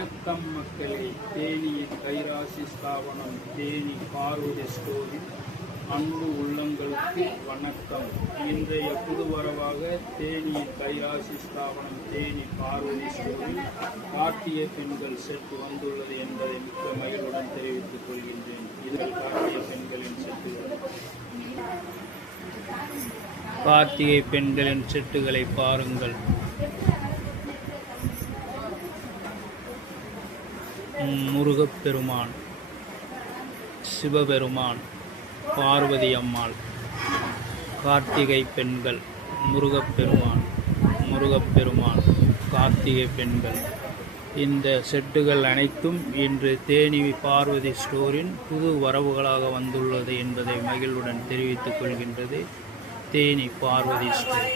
வணக்கம் மக்களே. தேனியின் கைராசி ஸ்தாபனம் தேனி பார்வதி ஸ்டோரின் அன்பு உள்ளங்களுக்கு வணக்கம். இன்றைய புது வரவாக தேனியின் கைராசி ஸ்தாபனம் தேனி பார்வதி ஸ்டோரில் கார்த்திகை பெண்கள் செட்டு வந்துள்ளது என்பதை மிக்க மகிழ்வுடன் தெரிவித்துக் கொள்கின்றேன். இதில் கார்த்திகை பெண்களின் செட்டுகள் கார்த்திகை பெண்களின் செட்டுகளை பாருங்கள். முருகப்பெருமான் சிவபெருமான் பார்வதி அம்மாள் கார்த்திகை பெண்கள் முருகப்பெருமான் முருகப்பெருமான் கார்த்திகை பெண்கள். இந்த செட்டுகள் அனைத்தும் இன்று தேனி பார்வதி ஸ்டோரின் புது வரவுகளாக வந்துள்ளது என்பதை மகிழ்வுடன் தெரிவித்துக் கொள்கின்றது தேனி பார்வதி ஸ்டோர்.